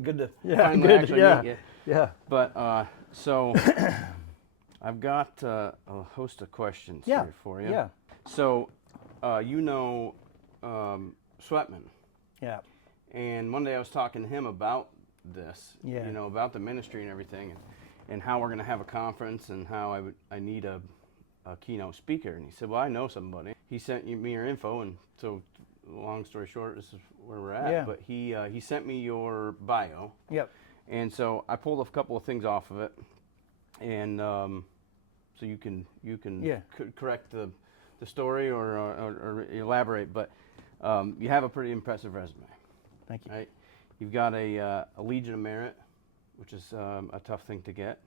Good to Yeah, finally good. actually Yeah, meet you. yeah. But so I've got a host of questions Yeah, here for you. yeah. So you know Sweatman, Yeah. and one day I was talking to him about this, Yeah. you know, about the ministry and everything, and how we're going to have a conference and how I need a keynote speaker. And he said, well, I know somebody. He sent me your info, and so long story short, this is where we're at. Yeah. But he sent me your bio. Yep. And so I pulled a couple of things off of it, and so you can Yeah. correct the story or elaborate. But you have a pretty impressive resume. Thank you. Right? You've got a Legion of Merit, which is a tough thing to get.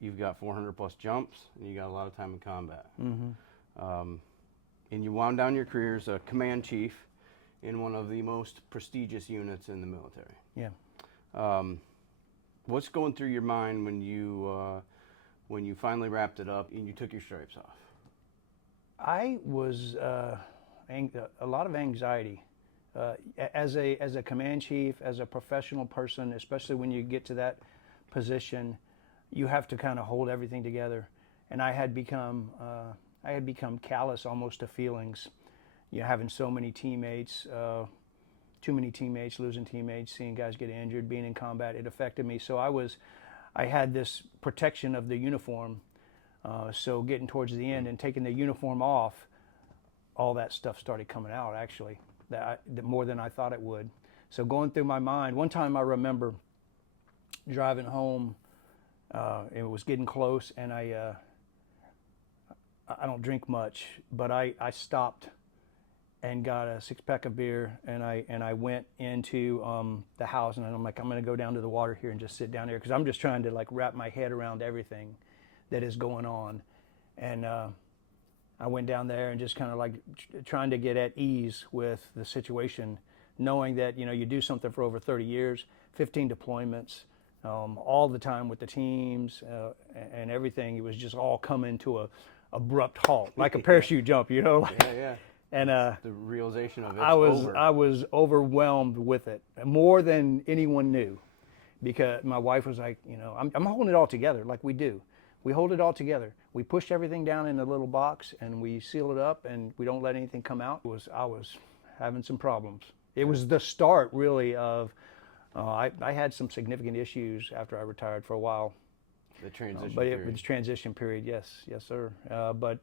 You've got 400 plus jumps, and you got a lot of time in combat. Mm-hmm. And you wound down your career as a command chief in one of the most prestigious units in the military. Yeah. What's going through your mind when you finally wrapped it up and you took your stripes off? I was a lot of anxiety as a command chief, as a professional person, especially when you get to that position. You have to kind of hold everything together, and I had become callous almost to feelings. You know, having so many teammates, too many teammates, losing teammates, seeing guys get injured, being in combat, it affected me. So I had this protection of the uniform. So getting towards the end and taking the uniform off, all that stuff started coming out actually, that more than I thought it would. So going through my mind, one time I remember driving home, it was getting close, and I don't drink much, but I stopped and got a 6-pack of beer, and I went into the house, and I'm like, I'm going to go down to the water here and just sit down here, because I'm just trying to like wrap my head around everything that is going on. And I went down there and just kind of like trying to get at ease with the situation, knowing that, you know, you do something for over 30 years, 15 deployments, all the time with the teams and everything. It was just all coming to a abrupt halt, like a parachute jump, you know. Yeah. And the realization of it. I was overwhelmed with it more than anyone knew, because my wife was like, you know, I'm holding it all together like we do. We hold it all together. We push everything down in a little box and we seal it up, and we don't let anything come out. I was having some problems. It was the start really of, I had some significant issues after I retired for a while. The transition But period. it was transition period, yes, sir. But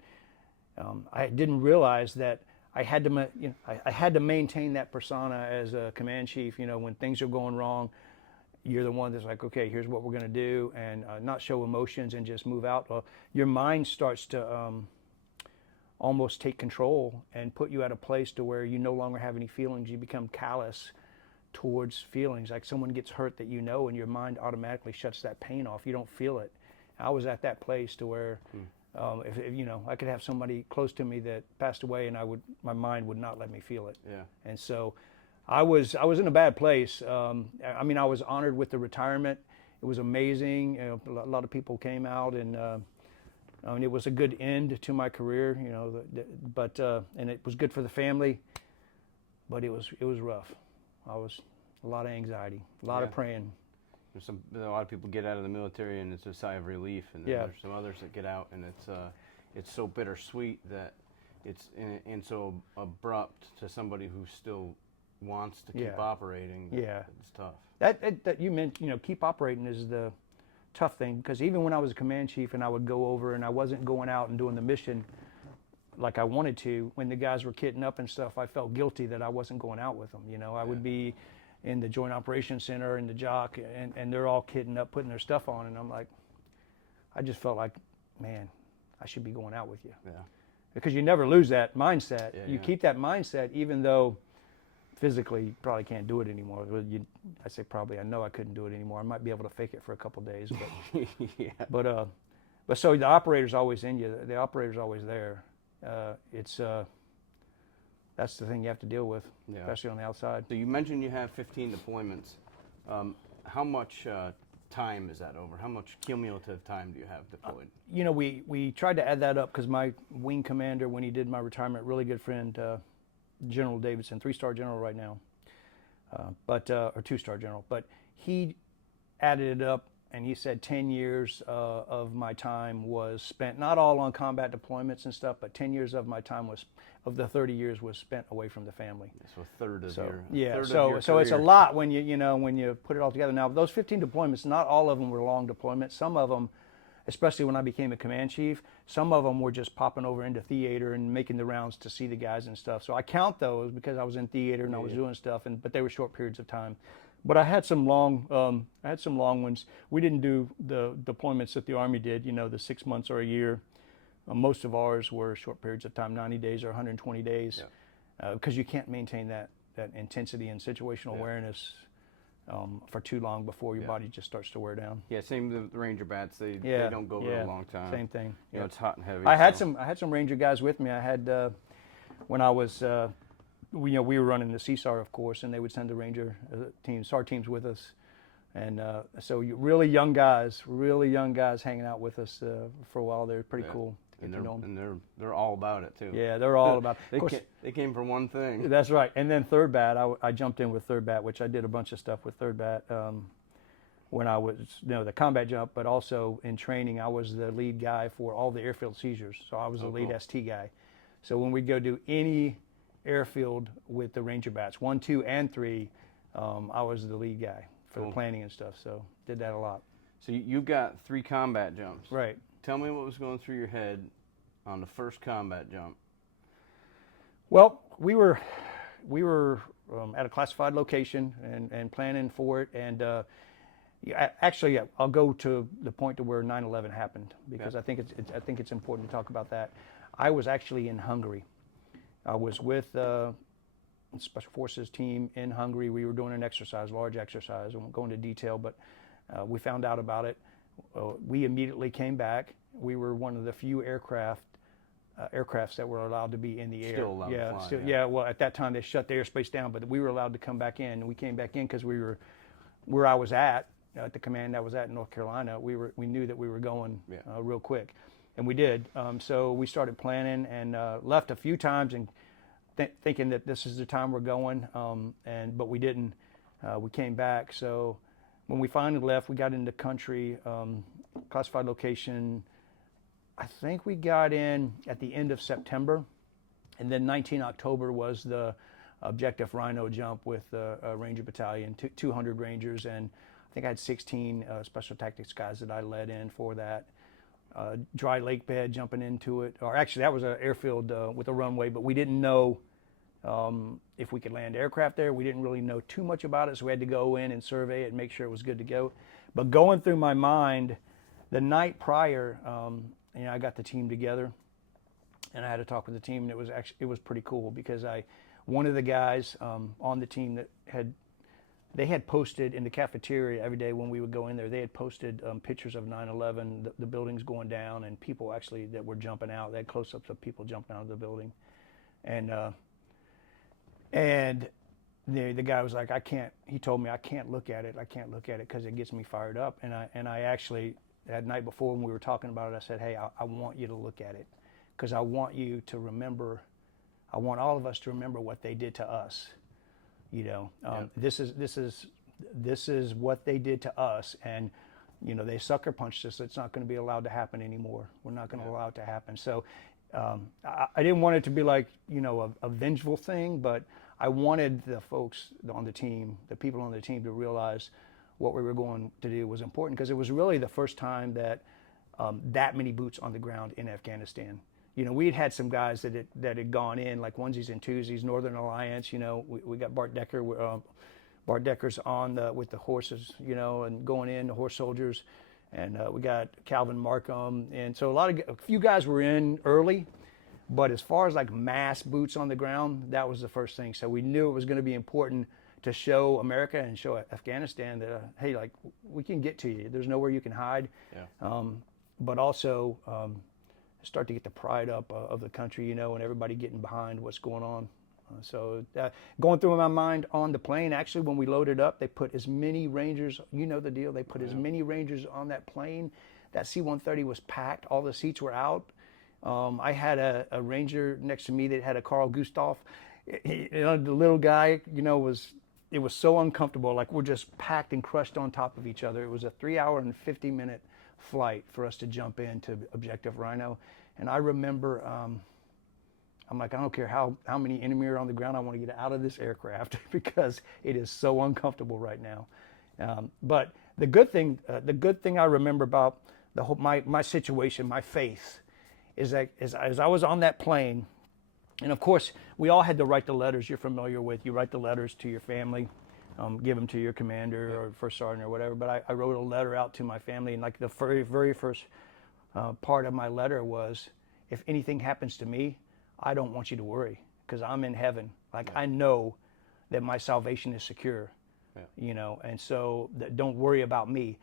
I didn't realize that I had to, I had to maintain that persona as a command chief. You know, when things are going wrong, you're the one that's like, okay, here's what we're going to do, and not show emotions and just move out. Well, your mind starts to almost take control and put you at a place to where you no longer have any feelings. You become callous towards feelings. Like someone gets hurt that you know, and your mind automatically shuts that pain off. You don't feel it. I was at that place to where if you know, I could have somebody close to me that passed away, and my mind would not let me feel it. Yeah. And so I was in a bad place. I mean, I was honored with the retirement. It was amazing. You know, a lot of people came out, and I mean, it was a good end to my career. You know, but and it was good for the family. But it was rough. A lot of anxiety, a lot of praying. A lot of people get out of the military and it's a sigh of relief, and then there's some others that get out and it's so bittersweet that it's and so abrupt to somebody who still wants to keep operating. It's tough. That you meant, you know, keep operating is the tough thing, because even when I was a command chief and I would go over and I wasn't going out and doing the mission like I wanted to, when the guys were kitting up and stuff, I felt guilty that I wasn't going out with them. You know, I would be in the Joint Operations Center and the JOC, and they're all kitting up, putting their stuff on, and I'm like, I just felt like, man, I should be going out with you. Yeah. Because you never lose that mindset. Yeah, you keep that mindset, even though physically you probably can't do it anymore. I say probably, I know I couldn't do it anymore. I might be able to fake it for a couple of days, but but so the operator's always in you. The operator's always there. That's the thing you have to deal with, especially on the outside. So you mentioned you have 15 deployments. How much time is that over? How much cumulative time do you have deployed? You know, we tried to add that up, because my wing commander, when he did my retirement, really good friend, General Davidson, 3-star general right now, or 2-star general. But he added it up, and he said 10 years of my time was spent, not all on combat deployments and stuff, but 10 years of my time of the 30 years was spent away from the family. So a third of your so it's a lot when when you put it all together. Now those 15 deployments, not all of them were long deployments. Some of them, especially when I became a command chief, some of them were just popping over into theater and making the rounds to see the guys and stuff. So I count those because I was in theater and I was doing stuff, but they were short periods of time. But I had some long ones. We didn't do the deployments that the Army did, the 6 months or a year. Most of ours were short periods of time, 90 days or 120 days, because you can't maintain that intensity and situational awareness for too long before your body just starts to wear down. Yeah, same with the Ranger bats. They don't go for a long time. Same thing. It's hot and heavy. I had some Ranger guys with me. I had when I was. We were running the CSAR, of course, and they would send the Ranger SAR teams with us, and so really young guys hanging out with us for a while. They're pretty cool. And they're all about it too. Yeah, they're all about it. Of course, they came for one thing. That's right. And then 3rd Bat, I jumped in with 3rd Bat, which I did a bunch of stuff with 3rd Bat when I was the combat jump, but also in training, I was the lead guy for all the airfield seizures. So I was the lead ST guy. So when we go do any airfield with the Ranger Bats, 1, 2, and 3, I was the lead guy for the planning and stuff, so did that a lot. So you've got 3 combat jumps. Right. Tell me what was going through your head on the first combat jump. Well, we were at a classified location and planning for it, and actually, I'll go to the point to where 9/11 happened, because I think it's important to talk about that. I was actually in Hungary. I was with Special Forces team in Hungary. We were doing an exercise, large exercise. I won't go into detail, but we found out about it. We immediately came back. We were one of the few aircrafts that were allowed to be in the air. Still allowed to fly. Well, at that time they shut the airspace down, but we were allowed to come back in. And we came back in because we were where I was at the command I was at in North Carolina. We knew that we were going real quick. And we did. So we started planning and left a few times and thinking that this is the time we're going. But we didn't. We came back. So when we finally left, we got into country, classified location. I think we got in at the end of September. And then 19 October was the objective Rhino jump with a Ranger Battalion, 200 Rangers. And I think I had 16 special tactics guys that I led in for that. Dry lake bed, jumping into it, or actually that was an airfield with a runway, but we didn't know if we could land aircraft there. We didn't really know too much about it, so we had to go in and survey it and make sure it was good to go. But going through my mind, the night prior, I got the team together, and I had to talk with the team, and it was pretty cool because one of the guys on the team that they had posted in the cafeteria every day when we would go in there. They had posted pictures of 9/11, the buildings going down, and people actually that were jumping out. They had close-ups of people jumping out of the building, and the guy was like, he told me I can't look at it. I can't look at it because it gets me fired up. And I actually that night before when we were talking about it, I said, hey, I want you to look at it because I want you to remember. I want all of us to remember what they did to us. This is what they did to us, and they sucker punched us. It's not going to be allowed to happen anymore. We're not going to allow it to happen. So I didn't want it to be like a vengeful thing, but I wanted the folks on the team, the people on the team, to realize what we were going to do was important, because it was really the first time that that many boots on the ground in Afghanistan. We had some guys that had gone in, like onesies and twosies, Northern Alliance. We got Bart Decker. Bart Decker's on with the horses, and going in, the horse soldiers. And we got Calvin Markham. And so a few guys were in early. But as far as like mass boots on the ground, that was the first thing. So we knew it was going to be important to show America and show Afghanistan that, hey, like, we can get to you. There's nowhere you can hide. Yeah. But also start to get the pride up of the country, and everybody getting behind what's going on. So going through my mind on the plane, actually, when we loaded up, they put as many Rangers, the deal, they put as many Rangers on that plane. That C-130 was packed. All the seats were out. I had a Ranger next to me that had a Carl Gustav. The little guy, was it was so uncomfortable. Like we're just packed and crushed on top of each other. It was a 3-hour and 50-minute flight for us to jump into Objective Rhino. And I remember, I'm like, I don't care how many enemy are on the ground. I want to get out of this aircraft because it is so uncomfortable right now. But the good thing I remember about the whole my situation, my faith, is that as I was on that plane, and of course we all had to write the letters you're familiar with. You write the letters to your family, give them to your commander or first sergeant or whatever. But I wrote a letter out to my family, and like the very first part of my letter was, if anything happens to me, I don't want you to worry because I'm in heaven. Like I know that my salvation is secure, you know, and so don't worry about me.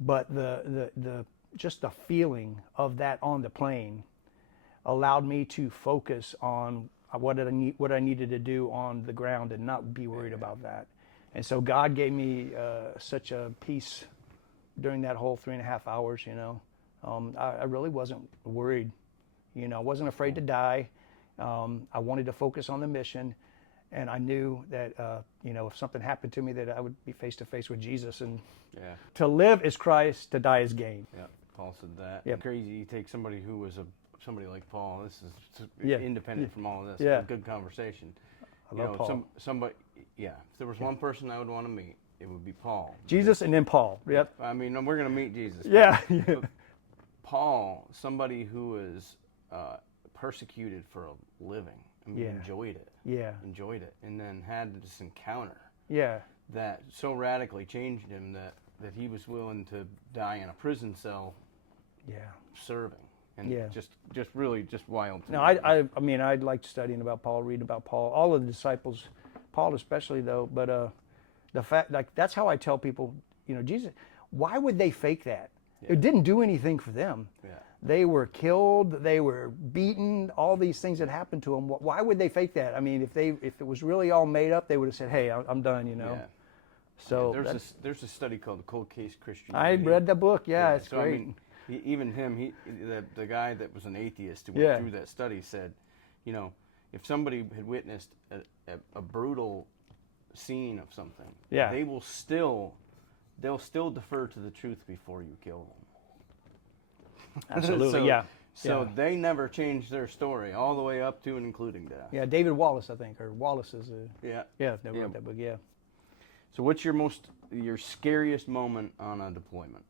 But the just the feeling of that on the plane allowed me to focus on what I needed to do on the ground and not be worried about that. And so God gave me such a peace during that whole 3.5 hours. You know, I really wasn't worried. You know, I wasn't afraid to die. I wanted to focus on the mission, and I knew that you know, if something happened to me, that I would be face to face with Jesus. And to live is Christ, to die is gain. Yeah, Paul said that. Yep. Crazy. You take somebody who was somebody like Paul. This is independent from all of this. Yeah. A good conversation. I love Paul. Somebody. Yeah. If there was one person I would want to meet, it would be Paul. Jesus and then Paul. Yep. I mean, we're going to meet Jesus. Yeah. But Paul, somebody who was persecuted for a living. I mean, enjoyed it. Yeah. Enjoyed it. And then had this encounter. Yeah. That so radically changed him that he was willing to die in a prison cell. Yeah. Serving. And just really wild. No, I mean, I liked studying about Paul, reading about Paul, all of the disciples, Paul especially though. But the fact, like, that's how I tell people, you know, Jesus, why would they fake that? Yeah. It didn't do anything for them. Yeah. They were killed, they were beaten, all these things that happened to them. Why would they fake that? I mean, if it was really all made up, they would have said, "Hey, I'm done," you know. Yeah. So there's a study called the Cold Case Christianity. I read the book. Yeah, it's great. I mean, even him, the guy that was an atheist who went through that study said, you know, if somebody had witnessed a brutal scene of something, they'll still defer to the truth before you kill them. Absolutely, So they never changed their story all the way up to and including death. Yeah, David Wallace, I think, or Wallace is they wrote that book. Yeah. So what's your scariest moment on a deployment?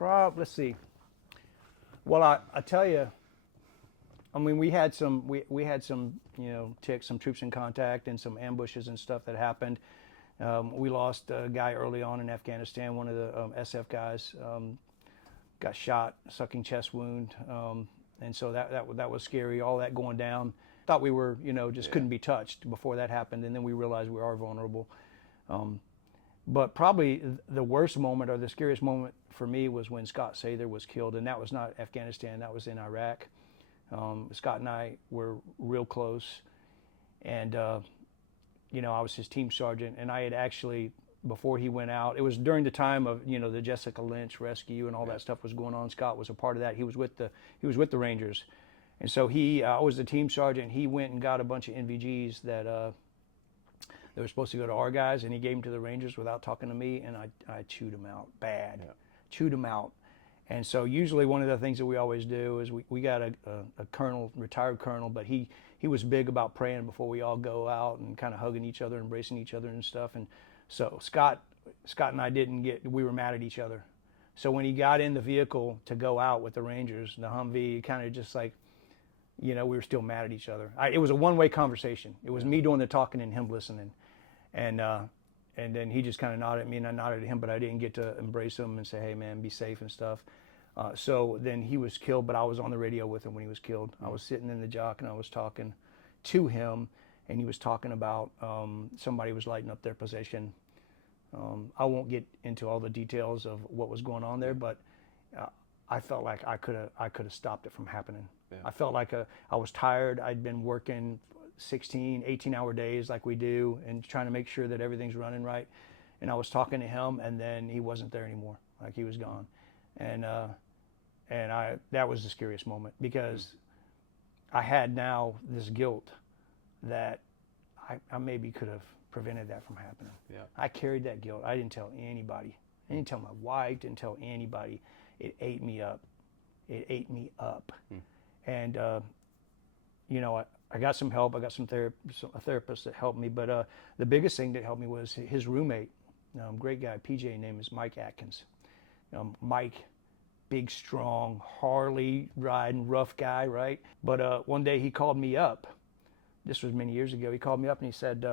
Let's see. Well, I tell you, I mean, we had some, you know, some troops in contact and some ambushes and stuff that happened. We lost a guy early on in Afghanistan. One of the SF guys got shot, sucking chest wound, and so that was scary. All that going down. Thought we were, you know, just couldn't be touched before that happened, and then we realized we are vulnerable. But probably the worst moment or the scariest moment for me was when Scott Sather was killed, and that was not Afghanistan, that was in Iraq. Scott and I were real close, and you know, I was his team sergeant, and I had actually, before he went out, it was during the time of, you know, the Jessica Lynch rescue and all that stuff was going on. Scott was a part of that. He was with the Rangers, and so I was the team sergeant. He went and got a bunch of NVGs that they were supposed to go to our guys, and he gave them to the Rangers without talking to me, and I chewed them out bad, chewed them out. And so usually one of the things that we always do is we got a colonel, retired colonel, but he was big about praying before we all go out and kind of hugging each other, embracing each other and stuff. And so Scott and I we were mad at each other. So when he got in the vehicle to go out with the Rangers, the Humvee, kind of just like, you know, we were still mad at each other. It was a one-way conversation. It was me doing the talking and him listening. And then he just kind of nodded at me, and I nodded at him, but I didn't get to embrace him and say, "Hey, man, be safe" and stuff. So then he was killed, but I was on the radio with him when he was killed. I was sitting in the jock, and I was talking to him, and he was talking about somebody was lighting up their position. I won't get into all the details of what was going on there, but I felt like I could have stopped it from happening. Yeah. I felt like I was tired. I'd been working 16, 18-hour days like we do, and trying to make sure that everything's running right. And I was talking to him, and then he wasn't there anymore. Like, he was gone. And that was the scariest moment, because I had now this guilt that I maybe could have prevented that from happening. Yeah. I carried that guilt. I didn't tell anybody. I didn't tell my wife, didn't tell anybody. It ate me up. It ate me up. And, you know, I got some help. I got a therapist that helped me. But the biggest thing that helped me was his roommate, great guy, PJ, name is Mike Atkins. Mike, big, strong, Harley riding, rough guy, right? But one day he called me up. This was many years ago. He called me up and he said,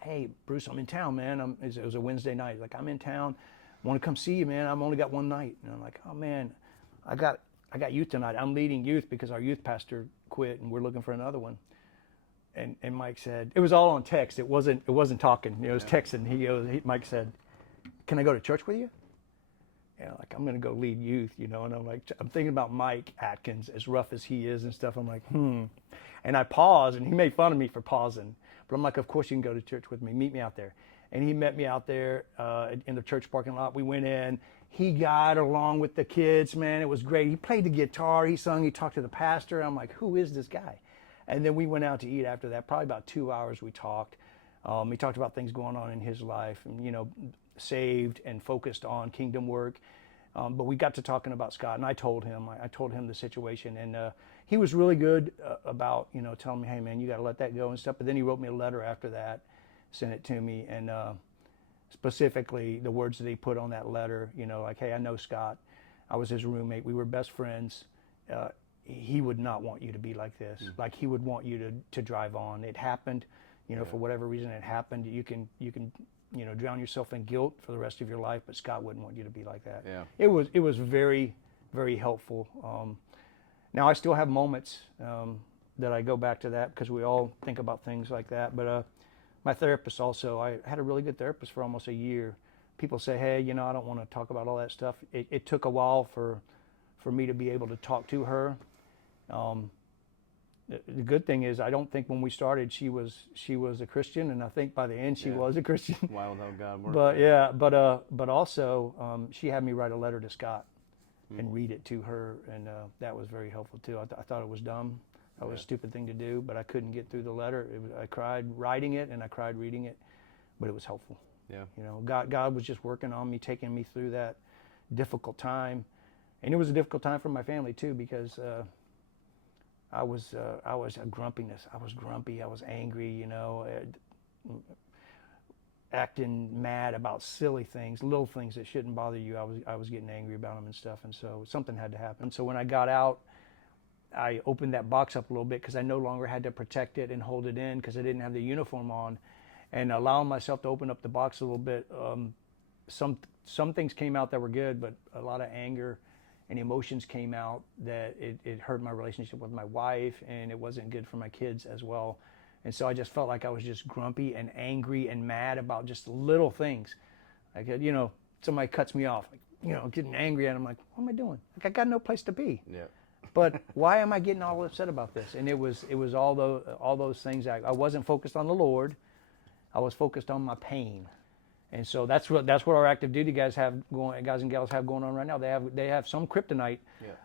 hey, Bruce, I'm in town, man. It was a Wednesday night. He's like, I'm in town. I want to come see you, man. I've only got one night. And I'm like, oh, man, I got youth tonight. I'm leading youth because our youth pastor quit and we're looking for another one. And Mike said, it was all on text. It wasn't talking. You know, it was texting. Mike said, can I go to church with you? And I'm like, I'm going to go lead youth, you know. And I'm thinking about Mike Atkins, as rough as he is and stuff. I'm like, And I paused, and he made fun of me for pausing. But I'm like, of course you can go to church with me. Meet me out there. And he met me out there in the church parking lot. We went in. He got along with the kids, man. It was great. He played the guitar. He sung. He talked to the pastor. I'm like, who is this guy? And then we went out to eat after that. Probably about 2 hours we talked. He talked about things going on in his life and, you know, saved and focused on kingdom work. But we got to talking about Scott, and I told him the situation, and he was really good about, you know, telling me, hey, man, you got to let that go and stuff. But then he wrote me a letter after that, sent it to me, and specifically the words that he put on that letter, you know, like, hey, I know Scott. I was his roommate. We were best friends. He would not want you to be like this. Like, he would want you to drive on. It happened, you know, for whatever reason it happened. You can you know, drown yourself in guilt for the rest of your life, but Scott wouldn't want you to be like that. Yeah. It was very, very helpful. Now I still have moments that I go back to that because we all think about things like that. But my therapist also, I had a really good therapist for almost a year. People say, hey, you know, I don't want to talk about all that stuff. It took a while for me to be able to talk to her. The good thing is, I don't think when we started she was a Christian, and I think by the end she was a Christian. Wild how God works. But yeah, but also she had me write a letter to Scott and read it to her, and that was very helpful too. I thought it was dumb. That was a stupid thing to do, but I couldn't get through the letter. I cried writing it, and I cried reading it, but it was helpful. Yeah. You know, God was just working on me, taking me through that difficult time, and it was a difficult time for my family too, because I was a grumpiness. I was grumpy. I was angry, you know, acting mad about silly things, little things that shouldn't bother you. I was getting angry about them and stuff, and so something had to happen. So when I got out, I opened that box up a little bit because I no longer had to protect it and hold it in because I didn't have the uniform on, and allowing myself to open up the box a little bit. Some things came out that were good, but a lot of anger and emotions came out that it hurt my relationship with my wife, and it wasn't good for my kids as well. And so I just felt like I was just grumpy and angry and mad about just little things. Like, you know, somebody cuts me off, like, you know, getting angry at them, like, what am I doing? Like, I got no place to be. Yeah. But why am I getting all upset about this? And it was all those things. I wasn't focused on the Lord. I was focused on my pain. And so that's what our active duty guys and gals have going on right now. They have some kryptonite,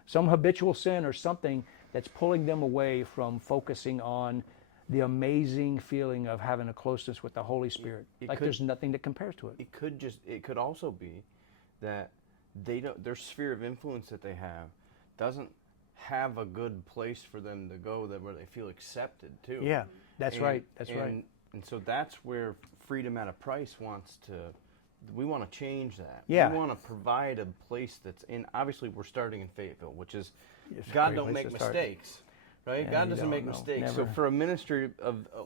some habitual sin or something that's pulling them away from focusing on the amazing feeling of having a closeness with the Holy Spirit. There's nothing that compares to it. It could also be that their sphere of influence that they have doesn't have a good place for them to go where they feel accepted too. Yeah, that's right. And so that's where Freedom at a Price we want to change that. Yeah. We want to provide a place that's obviously we're starting in Fayetteville, which is, God don't make mistakes, right? Yeah, God doesn't make mistakes. Never. So for a ministry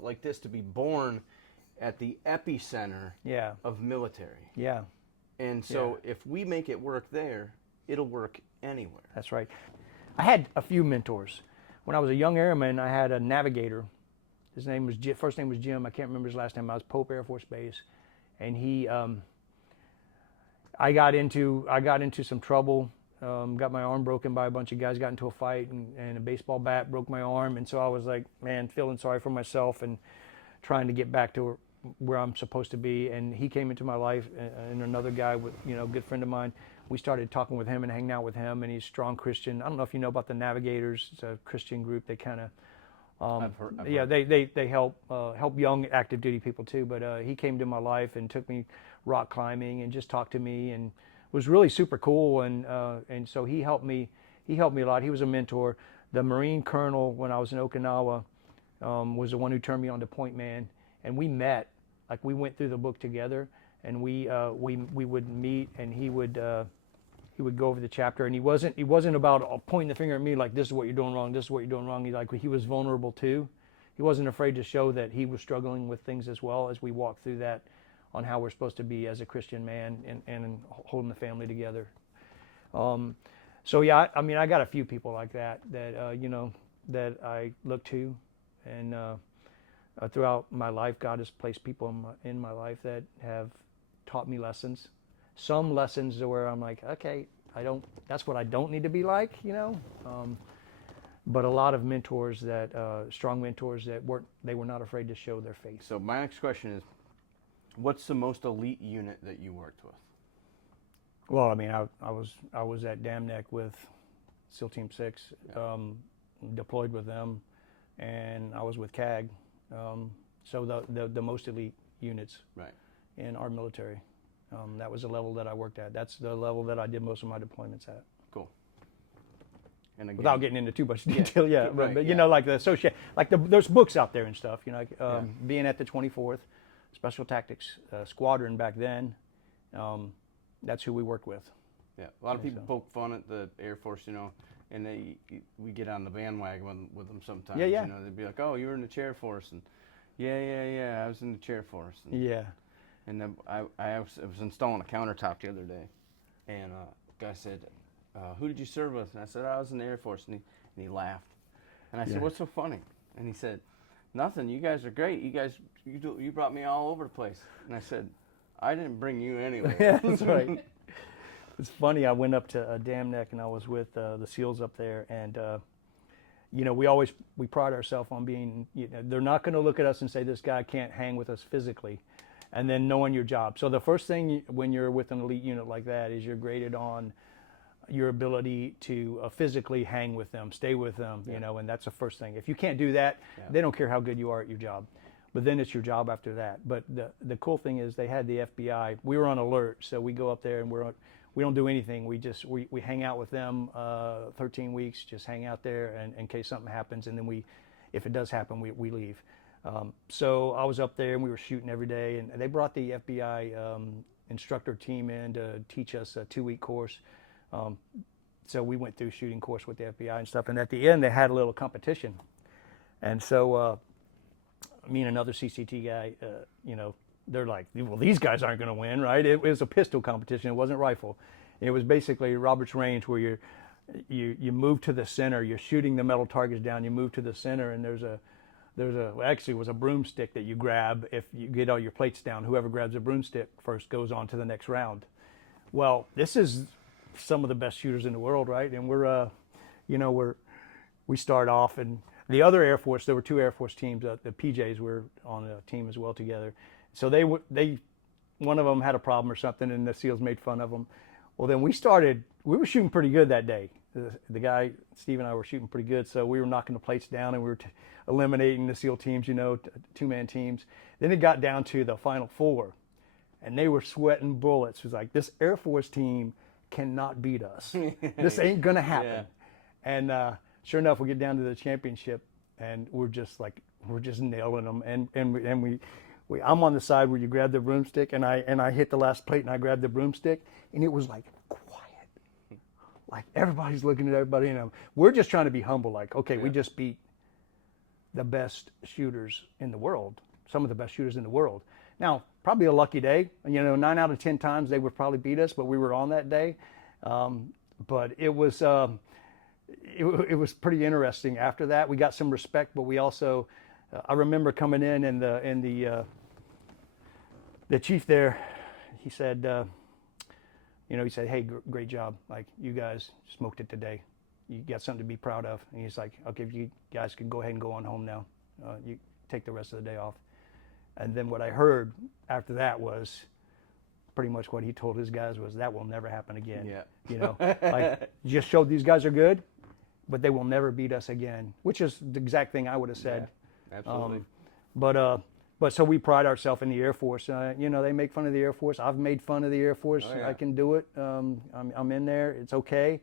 like this to be born at the epicenter of military. Yeah. And so if we make it work there, it'll work anywhere. That's right. I had a few mentors. When I was a young airman, I had a navigator. His first name was Jim. I can't remember his last name. I was Pope Air Force Base, and he. I got into some trouble. Got my arm broken by a bunch of guys. Got into a fight, and a baseball bat broke my arm. And so I was like, man, feeling sorry for myself and trying to get back to where I'm supposed to be. And he came into my life, and another guy, a good friend of mine. We started talking with him and hanging out with him, and he's a strong Christian. I don't know if you know about the Navigators. It's a Christian group. They kind of I've heard. Yeah, they help young active duty people too. But he came to my life and took me rock climbing and just talked to me and was really super cool. And so he helped me. He helped me a lot. He was a mentor. The Marine colonel when I was in Okinawa was the one who turned me on to point man. And we met, like we went through the book together, and we would meet, and he would go over the chapter, and he wasn't about pointing the finger at me like, this is what you're doing wrong, this is what you're doing wrong. He was vulnerable too. He wasn't afraid to show that he was struggling with things as well, as we walked through that on how we're supposed to be as a Christian man and holding the family together. So yeah, I mean, I got a few people like that that I look to, and throughout my life, God has placed people in my life that have taught me lessons. Some lessons where I'm like, okay, that's what I don't need to be like, but a lot of mentors strong mentors that were not afraid to show their face. So my next question is, what's the most elite unit that you worked with? Well, I mean, I was at Dam Neck with SEAL Team 6, deployed with them, and I was with CAG. So the most elite units in our military. That was the level that I worked at. That's the level that I did most of my deployments at. Cool. And again, without getting into too much detail, but yeah. Like the there's books out there and stuff. Being at the 24th Special Tactics Squadron back then, that's who we worked with. Yeah, a lot of people poke fun at the Air Force, and we get on the bandwagon with them sometimes. Yeah. They'd be like, "Oh, you were in the Chair Force," and I was in the Chair Force. And, yeah. And then I was installing a countertop the other day, and a guy said, "Who did you serve with?" And I said, "I was in the Air Force," and he laughed. And I said, "What's so funny?" And he said, "Nothing. You guys are great. You brought me all over the place." And I said, "I didn't bring you anywhere." Yeah, that's right. It's funny. I went up to Dam Neck, and I was with the SEALs up there, and we pride ourselves on being. They're not going to look at us and say this guy can't hang with us physically, and then knowing your job. So the first thing when you're with an elite unit like that is you're graded on your ability to physically hang with them, stay with them, and that's the first thing. If you can't do that, they don't care how good you are at your job. But then it's your job after that. But the cool thing is they had the FBI. We were on alert, so we go up there and we don't do anything. We hang out with them 13 weeks, just hang out there and in case something happens, and then if it does happen, we leave. So I was up there and we were shooting every day, and they brought the FBI instructor team in to teach us a 2-week course. So we went through shooting course with the FBI and stuff, and at the end they had a little competition. And so me and another CCT guy, they're like, well, these guys aren't going to win, right? It was a pistol competition. It wasn't rifle. It was basically Robert's range, where you move to the center. You're shooting the metal targets down. You move to the center, and actually it was a broomstick that you grab. If you get all your plates down, whoever grabs a broomstick first goes on to the next round. Well, this is some of the best shooters in the world, right? And we start off, and the other Air Force, there were 2 Air Force teams. The PJs were on a team as well together. So one of them had a problem or something, and the SEALs made fun of them. Well, then we were shooting pretty good that day. The guy, Steve and I were shooting pretty good, so we were knocking the plates down, and we were eliminating the SEAL teams, 2-man teams. Then it got down to the final 4, and they were sweating bullets. It was like, this Air Force team cannot beat us. This ain't going to happen. Yeah. And sure enough, we get down to the championship, and we're just nailing them. And I'm on the side where you grab the broomstick, and I hit the last plate, and I grabbed the broomstick, and it was like quiet, like everybody's looking at everybody, and we're just trying to be humble, like, okay, we just beat the best shooters in the world, some of the best shooters in the world. Now, probably a lucky day, 9 out of 10 times they would probably beat us, but we were on that day. But it was pretty interesting. After that, we got some respect, but we also, I remember coming in, and the chief there, he said, hey, great job. Like, you guys smoked it today. You got something to be proud of. And he's like, okay, you guys can go ahead and go on home now. You take the rest of the day off. And then what I heard after that was pretty much what he told his guys was, that will never happen again. Yeah. Like, just showed these guys are good. but they will never beat us again, which is the exact thing I would have said. Yeah, absolutely. But so we pride ourselves in the Air Force. You know, they make fun of the Air Force. I've made fun of the Air Force. Oh, yeah. I can do it. I'm in there. It's okay.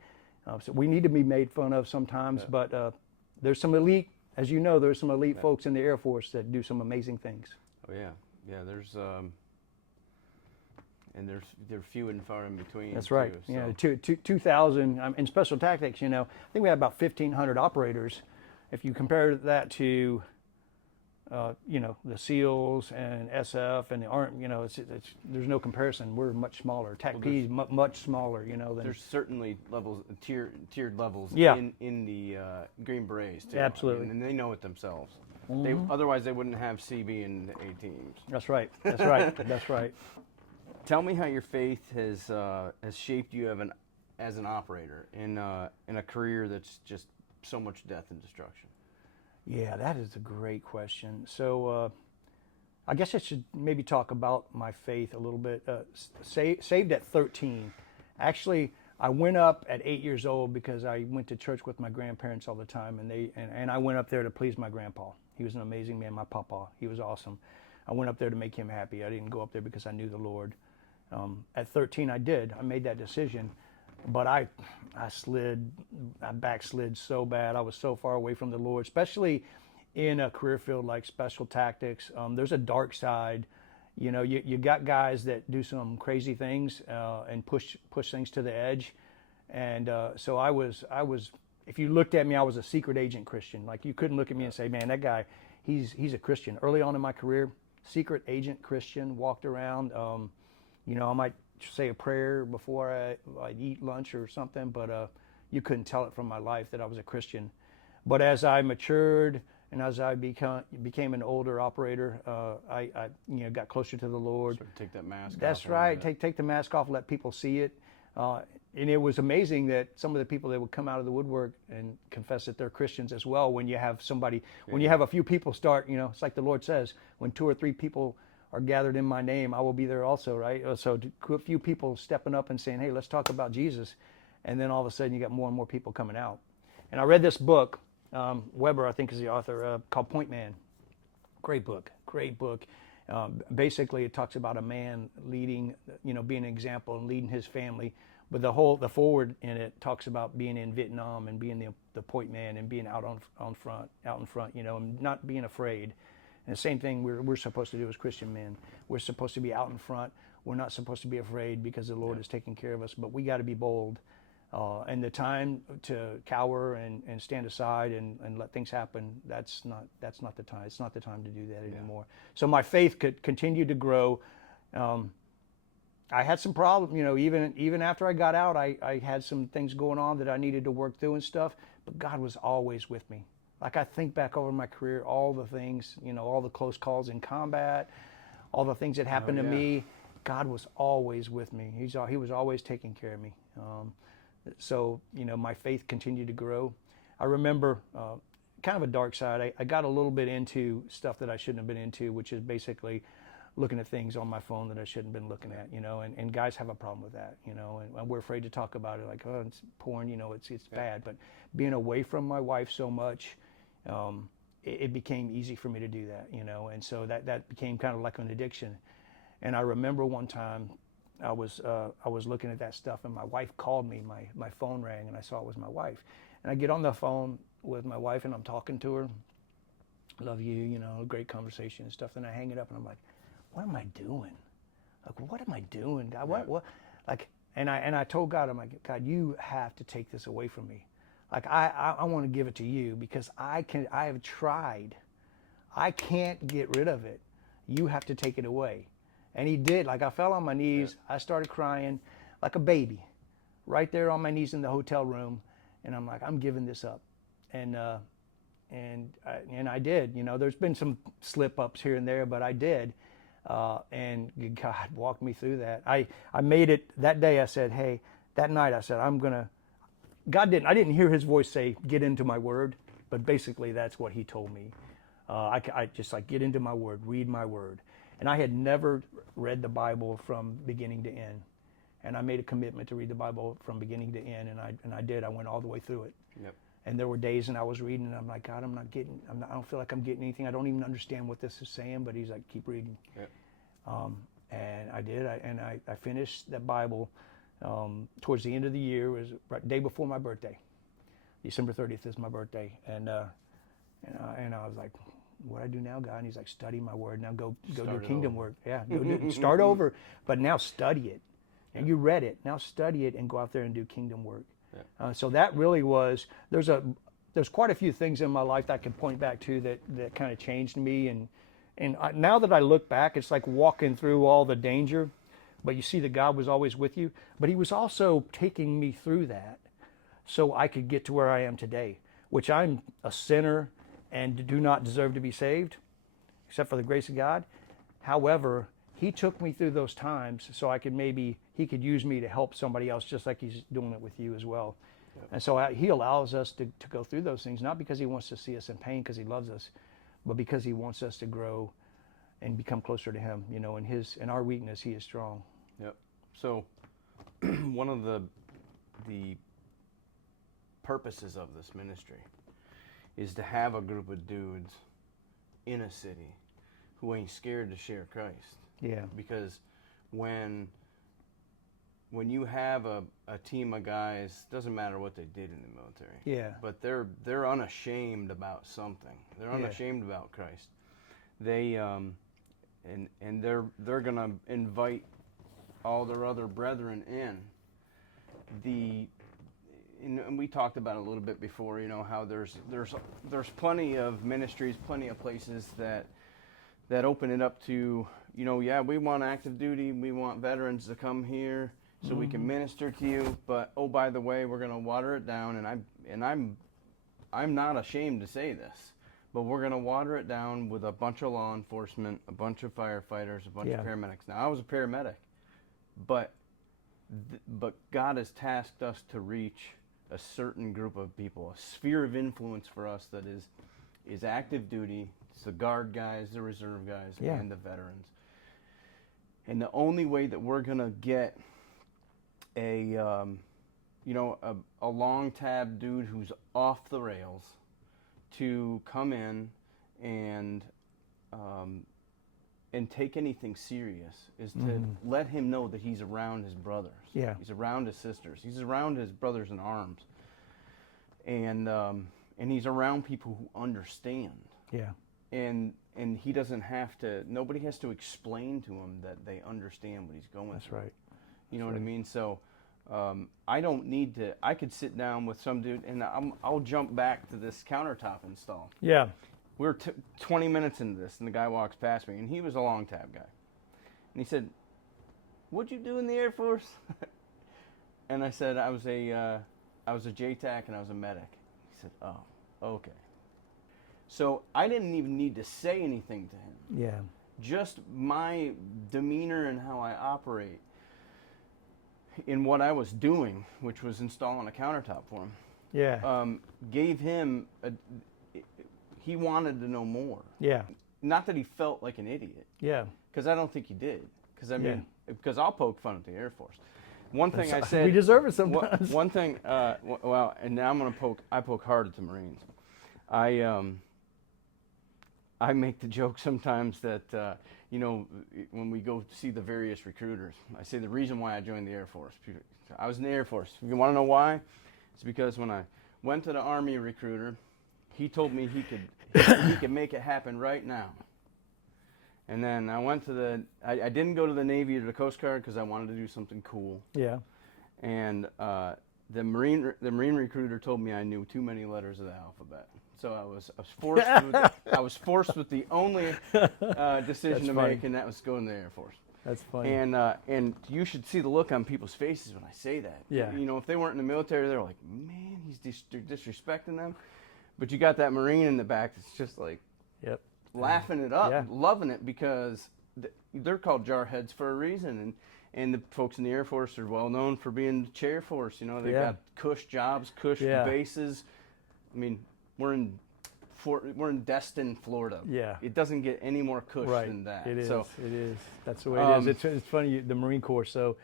So we need to be made fun of sometimes, but there's some elite, as you know, there's some elite folks in the Air Force that do some amazing things. Oh yeah, yeah. There's and they're few and far in between. That's right. Too, so. 2,000 in special tactics. You know, I think we have about 1,500 operators. If you compare that to, you know, the SEALs and SF and the Army, you know, there's no comparison. We're much smaller. TACP is much smaller. You know, than there's certainly levels, tiered levels in the Green Berets too. Absolutely, I mean, and they know it themselves. Otherwise, they wouldn't have CB and A teams. That's right. That's right. That's right. Tell me how your faith has shaped you as an operator in a career that's just so much death and destruction. Yeah, that is a great question. So I guess I should maybe talk about my faith a little bit. Saved at 13. Actually, I went up at 8 years old because I went to church with my grandparents all the time, and I went up there to please my grandpa. He was an amazing man, my papa. He was awesome. I went up there to make him happy. I didn't go up there because I knew the Lord. At 13, I did. I made that decision, but I backslid so bad. I was so far away from the Lord, especially in a career field like special tactics. There's a dark side. You know, you got guys that do some crazy things and push things to the edge. And so I was, if you looked at me, I was a secret agent Christian. Like, you couldn't look at me and say, man, that guy, he's a Christian. Early on in my career, secret agent Christian, walked around. You know, I might say a prayer before I'd eat lunch or something, but you couldn't tell it from my life that I was a Christian. But as I matured and as I became an older operator, I you know, got closer to the Lord. Sort of take that mask off. That's right. Take the mask off, let people see it. And it was amazing that some of the people that would come out of the woodwork and confess that they're Christians as well. When you have somebody, when you have a few people start, you know, it's like the Lord says, when 2 or 3 people are gathered in my name, I will be there also, right? So a few people stepping up and saying, hey, let's talk about Jesus. And then all of a sudden you got more and more people coming out. And I read this book, Weber, I think is the author, called Point Man. Great book, great book. Basically it talks about a man leading, you know, being an example and leading his family. But the forward in it talks about being in Vietnam and being the point man and being out in front, you know, and not being afraid. And the same thing we're supposed to do as Christian men. We're supposed to be out in front. We're not supposed to be afraid because the Lord is taking care of us. But we got to be bold. And the time to cower and stand aside and let things happen, that's not the time. It's not the time to do that anymore. So my faith could continue to grow. I had some problems, you know, even after I got out, I had some things going on that I needed to work through and stuff. But God was always with me. Like, I think back over my career, all the things, you know, all the close calls in combat, all the things that happened to me, God was always with me. He was always taking care of me. So, you know, my faith continued to grow. I remember kind of a dark side. I got a little bit into stuff that I shouldn't have been into, which is basically looking at things on my phone that I shouldn't have been looking at, you know, and guys have a problem with that, you know, and we're afraid to talk about it, like, oh, it's porn, you know, it's bad. But being away from my wife so much, it became easy for me to do that, you know, and so that became kind of like an addiction. And I remember one time I was looking at that stuff, and my wife called me. My phone rang, and I saw it was my wife. And I get on the phone with my wife, and I'm talking to her. Love you, you know, great conversation and stuff. And I hang it up, and I'm like, what am I doing? Like, what am I doing, God? What? Like, and I told God, I'm like, God, you have to take this away from me. Like, I want to give it to you because I have tried. I can't get rid of it. You have to take it away. And he did. Like, I fell on my knees. I started crying like a baby right there on my knees in the hotel room. And I'm like, I'm giving this up. And I did. You know, there's been some slip ups here and there, but I did. And God walked me through that. I made it that day. I said, hey, that night I said, I didn't hear his voice say, get into my word, but basically that's what he told me. I just like, get into my word, read my word. And I had never read the Bible from beginning to end. And I made a commitment to read the Bible from beginning to end, and I did. I went all the way through it. Yep. And there were days, and I was reading, and I'm like, God, I don't feel like I'm getting anything. I don't even understand what this is saying. But He's like, keep reading. Yeah. And I did. I finished that Bible towards the end of the year. It was right day before my birthday. December 30th is my birthday, and I was like, what do I do now, God? And He's like, study my word. Now go do kingdom work. Yeah, start over, but now study it. And you read it. Now study it and go out there and do kingdom work. Yeah. So that really was. There's quite a few things in my life that I can point back to that kind of changed me. And now that I look back, it's like walking through all the danger, but you see that God was always with you. But He was also taking me through that so I could get to where I am today, which I'm a sinner and do not deserve to be saved, except for the grace of God. However, He took me through those times so He could use me to help somebody else, just like He's doing it with you as well. Yeah. And so He allows us to go through those things, not because He wants to see us in pain because He loves us, but because He wants us to grow and become closer to Him. You know, in our weakness, He is strong. Yep. So one of the purposes of this ministry is to have a group of dudes in a city who ain't scared to share Christ. Yeah. Because when you have a team of guys, doesn't matter what they did in the military. Yeah. But they're unashamed about something. They're unashamed about Christ. They and they're gonna invite all their other brethren in. And we talked about it a little bit before, you know, how there's plenty of ministries, plenty of places that open it up to, you know, yeah, we want active duty, we want veterans to come here so we can minister to you, but oh, by the way, we're going to water it down, and I'm not ashamed to say this, but we're going to water it down with a bunch of law enforcement, a bunch of firefighters, a bunch of paramedics. Now, I was a paramedic, but God has tasked us to reach a certain group of people, a sphere of influence for us that is active duty. It's the guard guys, the reserve guys, and the veterans. And the only way that we're gonna get a long tab dude who's off the rails to come in and take anything serious is to let him know that he's around his brothers. Yeah. He's around his sisters. He's around his brothers in arms. And he's around people who understand. Yeah. And he doesn't have to, nobody has to explain to him that they understand what he's going through. That's right. You know what I mean? So I don't need to, I could sit down with some dude and I'll jump back to this countertop install. Yeah. We're 20 minutes into this, and the guy walks past me, and he was a long tab guy. And he said, "What'd you do in the Air Force?" And I said, I was a JTAC, and I was a medic. He said, "Oh, okay." So I didn't even need to say anything to him. Yeah. Just my demeanor and how I operate in what I was doing, which was installing a countertop for him. Yeah. Gave him he wanted to know more. Yeah. Not that he felt like an idiot. Yeah. Because I don't think he did. Because because I'll poke fun at the Air Force. One thing I said. We deserve it sometimes. One thing. Well, and now I'm gonna poke. I poke hard at the Marines. I make the joke sometimes that when we go see the various recruiters, I say the reason why I joined the Air Force. I was in the Air Force. You want to know why? It's because when I went to the Army recruiter, he told me he could make it happen right now. And then I went to I didn't go to the Navy or the Coast Guard because I wanted to do something cool. Yeah. And the Marine recruiter told me I knew too many letters of the alphabet. So I was forced with the only decision to make, and that was going to the Air Force. That's funny. And you should see the look on people's faces when I say that. Yeah. You know, if they weren't in the military, they're like, man, he's disrespecting them. But you got that Marine in the back that's just like laughing it up, loving it, because they're called jarheads for a reason. And the folks in the Air Force are well known for being the chair force. You know, they've got cush jobs, cush bases. I mean, we're in Destin, Florida. Yeah. It doesn't get any more cush than that. It is. So, it is. That's the way it is. It's funny, the Marine Corps. So,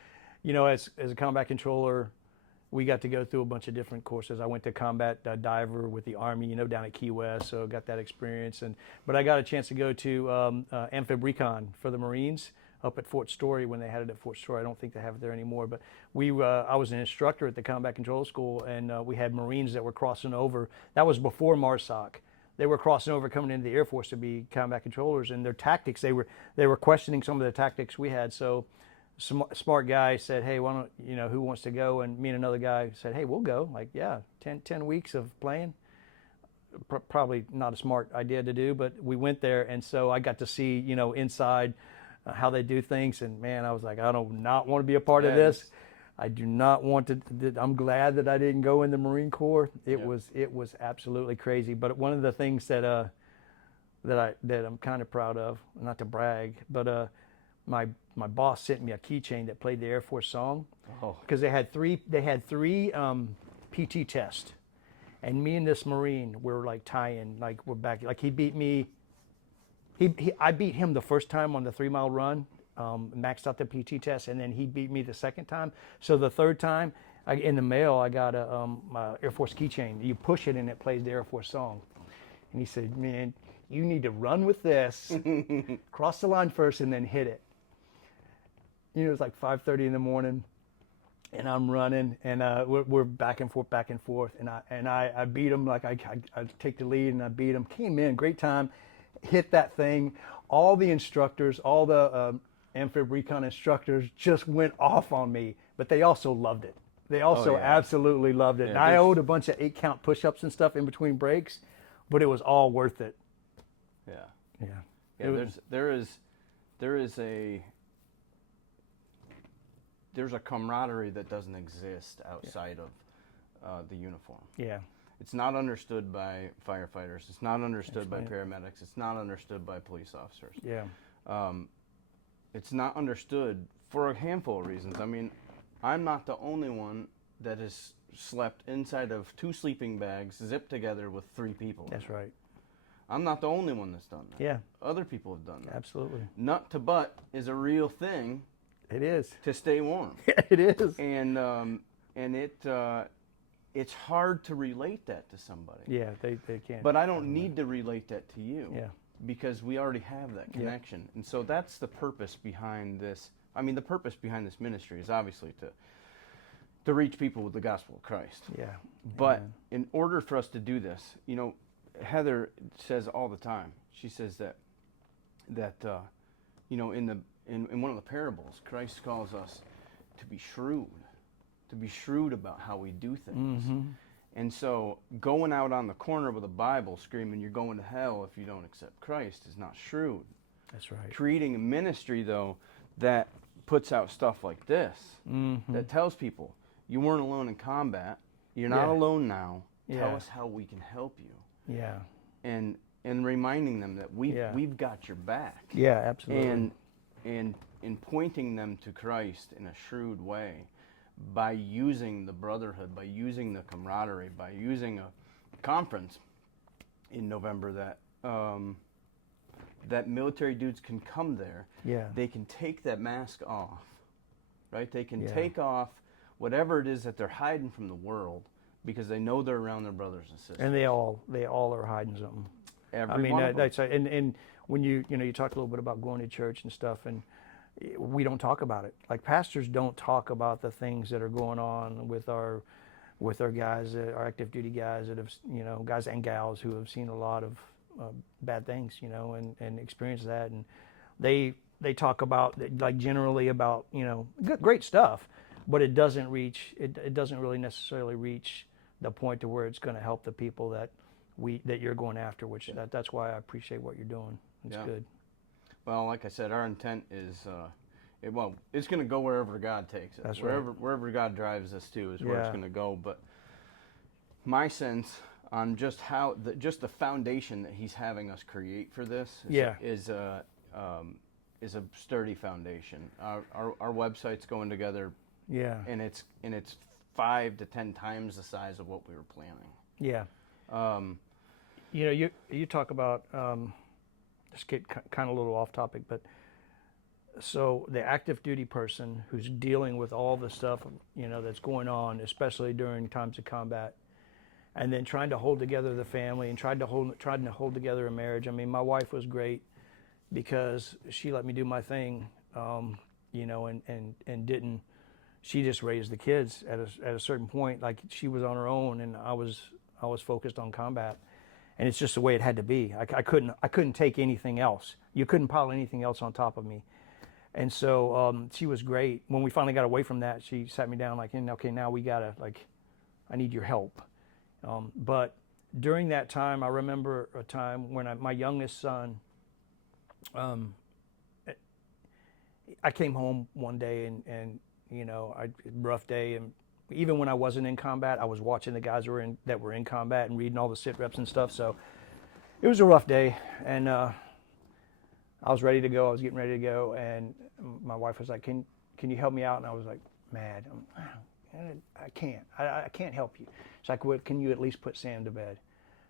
you know, as a combat controller, we got to go through a bunch of different courses. I went to combat diver with the Army, down at Key West, so got that experience. But I got a chance to go to amphib recon for the Marines up at Fort Story when they had it at Fort Story. I don't think they have it there anymore. But I was an instructor at the Combat Controller School, and we had Marines that were crossing over. That was before MARSOC. They were crossing over, coming into the Air Force to be combat controllers, and their tactics, they were questioning some of the tactics we had. So smart guy said, hey, why don't, who wants to go? And me and another guy said, hey, we'll go. Like, yeah, 10 weeks of playing. Probably not a smart idea to do, but we went there, and so I got to see, inside how they do things, and man, I was like, I do not want to be a part of this. I do not want to. I'm glad that I didn't go in the Marine Corps. It was absolutely crazy. But one of the things that I'm kind of proud of, not to brag, but my boss sent me a keychain that played the Air Force song, because they had three PT tests, and me and this Marine were like tying, like we're back, like he beat me. I beat him the first time on the 3-mile run. Maxed out the PT test, and then he beat me the second time. So the third time, in the mail, I got a Air Force keychain. You push it and it plays the Air Force song. And he said, man, you need to run with this, cross the line first, and then hit it. It's like 5:30 in the morning, and I'm running, and we're back and forth, and I beat him. Like I take the lead, and I beat him. Came in, great time, hit that thing. All the instructors, all the amphib recon instructors just went off on me, but they also loved it. They also absolutely loved it. Yeah, and I owed a bunch of 8-count push-ups and stuff in between breaks, but it was all worth it. Yeah. There's a camaraderie that doesn't exist outside of the uniform. Yeah. It's not understood by firefighters. It's not understood by right. paramedics. It's not understood by police officers. Yeah. It's not understood for a handful of reasons. I mean, I'm not the only one that has slept inside of 2 sleeping bags zipped together with 3 people. That's right. I'm not the only one that's done that. Yeah. Other people have done that. Absolutely. Nut to butt is a real thing. It is. To stay warm. It is. And it's hard to relate that to somebody. Yeah, they can't. But I don't need to relate that to you. Yeah. Because we already have that connection. Yeah. And so that's the purpose behind this. I mean, the purpose behind this ministry is obviously to reach people with the gospel of Christ. Yeah. But in order for us to do this, Heather says all the time, she says that in one of the parables, Christ calls us to be shrewd about how we do things. Mm-hmm. And so going out on the corner with a Bible screaming you're going to hell if you don't accept Christ is not shrewd. That's right. Creating a ministry, though, that puts out stuff like this, that tells people you weren't alone in combat, you're not alone now, tell us how we can help you. Yeah. And reminding them that we've got your back. Yeah, absolutely. And pointing them to Christ in a shrewd way, by using the brotherhood, by using the camaraderie, by using a conference in November that military dudes can come there. Yeah. They can take that mask off, right? They can take off whatever it is that they're hiding from the world, because they know they're around their brothers and sisters. And they all are hiding something. Every one of them. That's and when you talked a little bit about going to church and stuff, and we don't talk about it. Like, pastors don't talk about the things that are going on with our guys, our active duty guys that have, guys and gals who have seen a lot of bad things, and experienced that. And they talk about, like, generally about, great stuff, but it doesn't really necessarily reach the point to where it's going to help the people that you're going after, which that's why I appreciate what you're doing. It's good. Well, like I said, our intent is, it's going to go wherever God takes it. That's wherever God drives us to is where it's going to go. But my sense on just the foundation that He's having us create for this is a sturdy foundation. Our website's going together. Yeah. And it's 5 to 10 times the size of what we were planning. Yeah. You talk about. Just get kind of a little off topic, but So the active duty person who's dealing with all the stuff, that's going on, especially during times of combat, and then trying to hold together the family and trying to hold together a marriage. I mean, my wife was great because she let me do my thing, and didn't. She just raised the kids at a certain point. Like, she was on her own, and I was focused on combat, and it's just the way it had to be. I couldn't take anything else. You couldn't pile anything else on top of me. And so she was great. When we finally got away from that, she sat me down like, okay, now we gotta, like, I need your help. But during that time, I remember a time when my youngest son, I came home one day and rough day, and even when I wasn't in combat, I was watching the guys that were in combat and reading all the sit reps and stuff. So it was a rough day, and I was ready to go. I was getting ready to go, and my wife was like, "Can you help me out?" And I was like, "Mad, I can't. I can't help you." She's like, "Well, can you at least put Sam to bed?"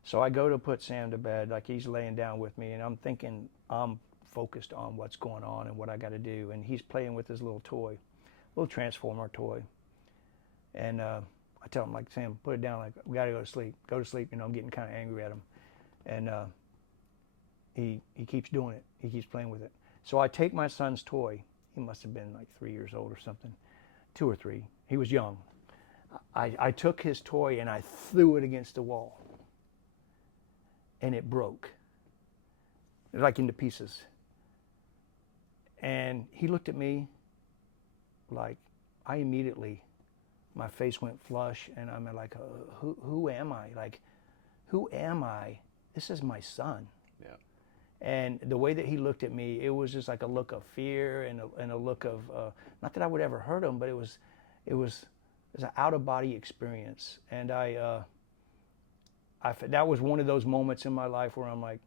So I go to put Sam to bed, like, he's laying down with me, and I'm thinking I'm focused on what's going on and what I got to do, and he's playing with his little toy, little transformer toy, and I tell him, like, "Sam, put it down. Like, we got to go to sleep. Go to sleep." I'm getting kind of angry at him, and he keeps doing it. He keeps playing with it. So I take my son's toy. He must have been like 3 years old or something, 2 or 3. He was young. I took his toy and I threw it against the wall, and it broke, like, into pieces. And he looked at me like, my face went flush, and I'm like, who am I? Like, who am I? This is my son. Yeah. And the way that he looked at me, it was just like a look of fear and a look of, not that I would ever hurt him, but it was an out-of-body experience. And that was one of those moments in my life where I'm like,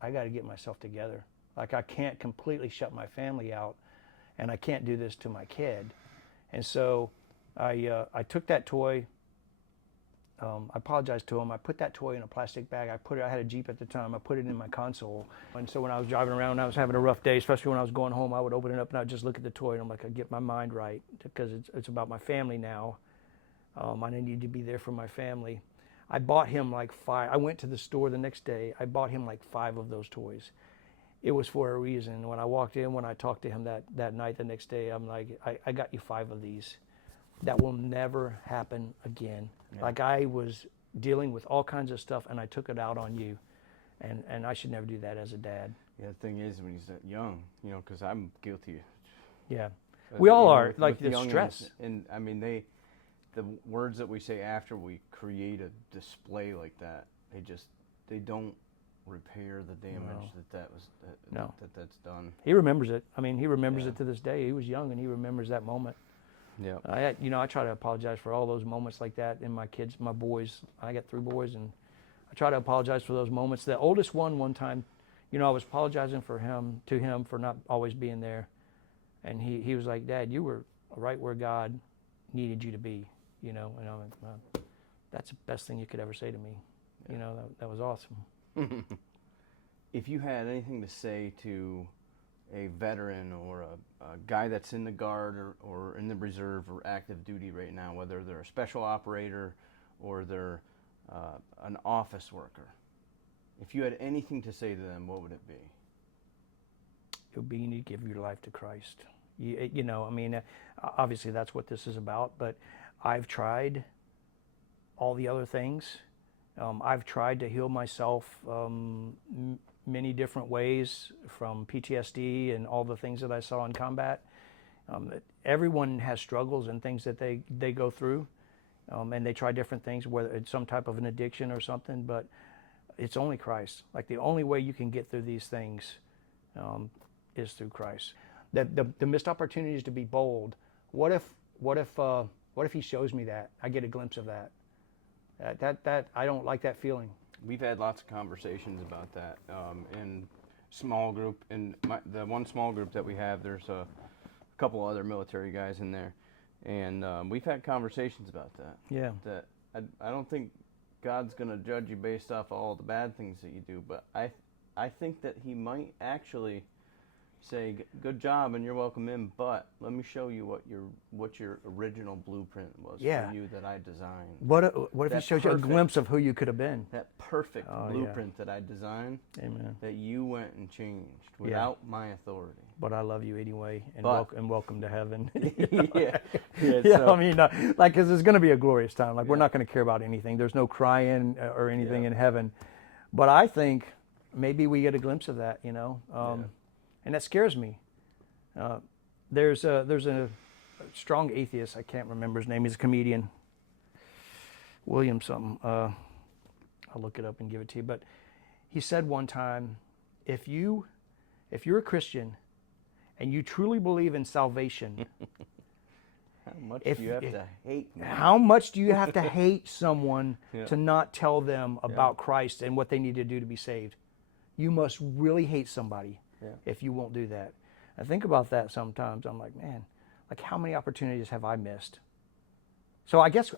I got to get myself together. Like, I can't completely shut my family out, and I can't do this to my kid. And so I took that toy. I apologized to him. I put that toy in a plastic bag. I had a Jeep at the time. I put it in my console. And so when I was driving around and I was having a rough day, especially when I was going home, I would open it up and I'd just look at the toy, and I'm like, I get my mind right, because it's about my family now. I need to be there for my family. I bought him like 5. I went to the store the next day. I bought him like 5 of those toys. It was for a reason. When I walked in, when I talked to him that night, the next day, I'm like, I got you 5 of these. That will never happen again. Yeah. Like, I was dealing with all kinds of stuff, and I took it out on you, and I should never do that as a dad. Yeah, the thing is, when he's that young, because I'm guilty. Yeah, we all are. Like, the stress. And I mean, the words that we say after we create a display like that, they don't repair the damage that's done. He remembers it. I mean, he remembers it to this day. He was young, and he remembers that moment. Yeah. I try to apologize for all those moments like that in my kids, my boys. I got 3 boys, and I try to apologize for those moments. The oldest one time, I was apologizing to him for not always being there, and he was like, "Dad, you were right where God needed you to be," and I'm like, "Well, that's the best thing you could ever say to me." Yeah. That was awesome. If you had anything to say to a veteran or a guy that's in the Guard or in the Reserve or active duty right now, whether they're a special operator or they're an office worker, if you had anything to say to them, what would it be? It would be, you need to give your life to Christ. I mean, obviously that's what this is about, but I've tried all the other things. I've tried to heal myself many different ways, from PTSD and all the things that I saw in combat. Everyone has struggles and things that they go through, and they try different things, whether it's some type of an addiction or something, but it's only Christ. Like, the only way you can get through these things is through Christ. The missed opportunities to be bold. What if he shows me that? I get a glimpse of that. That I don't like that feeling. We've had lots of conversations about that in small group. In the one small group that we have, there's a couple other military guys in there, and we've had conversations about that. Yeah. That I don't think God's going to judge you based off all the bad things that you do, but I think that He might actually say, "Good job, and you're welcome in." But let me show you what your original blueprint was for you that I designed. What if he shows you a glimpse of who you could have been? That perfect blueprint that I designed. Amen. That you went and changed without my authority. But I love you anyway, and welcome to heaven. Yeah. So, I mean, because it's going to be a glorious time. Like, we're not going to care about anything. There's no crying or anything in heaven. But I think maybe we get a glimpse of that, and that scares me. There's a strong atheist. I can't remember his name. He's a comedian. William something. I'll look it up and give it to you. But he said one time, if you're a Christian and you truly believe in salvation, how much do you have to hate? How much do you have to hate someone to not tell them about Christ and what they need to do to be saved? You must really hate somebody if you won't do that. I think about that sometimes. I'm like, man, like how many opportunities have I missed? So I guess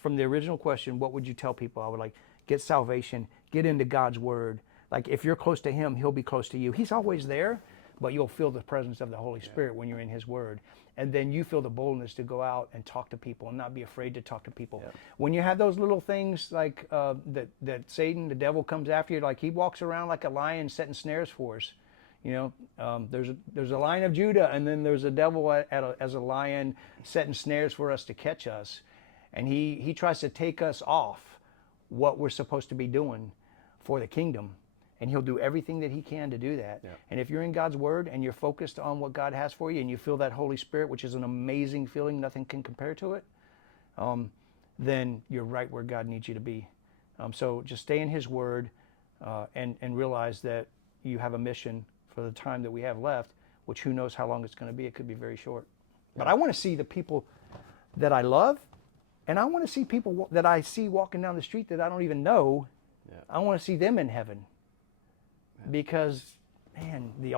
from the original question, what would you tell people? I would like, get salvation, get into God's Word. Like if you're close to Him, He'll be close to you. He's always there, but you'll feel the presence of the Holy Spirit when you're in His Word. And then you feel the boldness to go out and talk to people and not be afraid to talk to people. Yeah. When you have those little things like that Satan, the devil, comes after you, like he walks around like a lion setting snares for us. There's a lion of Judah, and then there's a devil as a lion setting snares for us to catch us. And he tries to take us off what we're supposed to be doing for the kingdom. And he'll do everything that he can to do that. Yeah. And if you're in God's Word and you're focused on what God has for you and you feel that Holy Spirit, which is an amazing feeling, nothing can compare to it, then you're right where God needs you to be. So just stay in His Word and realize that you have a mission for the time that we have left, which who knows how long it's going to be. It could be very short. Yeah. But I want to see the people that I love, and I want to see people that I see walking down the street that I don't even know. Yeah. I want to see them in heaven. Because, man, the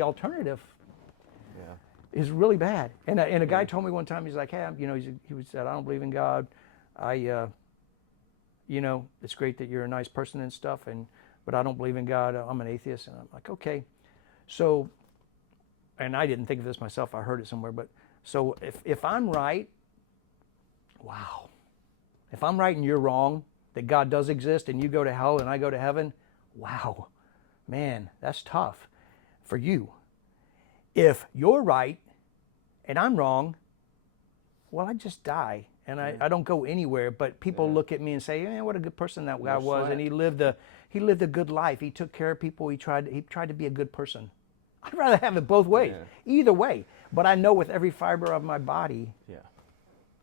alternative is really bad. And a guy told me one time, he's like, hey, he said, I don't believe in God. It's great that you're a nice person and stuff, but I don't believe in God. I'm an atheist. And I'm like, okay. So, and I didn't think of this myself. I heard it somewhere. But so if I'm right, wow. If I'm right and you're wrong, that God does exist and you go to hell and I go to heaven, wow. Man, that's tough for you. If you're right and I'm wrong, well, I just die and I don't go anywhere. But people look at me and say, "Man, what a good person that guy was, and he lived a good life. He took care of people. He tried to be a good person." I'd rather have it both ways, either way. But I know with every fiber of my body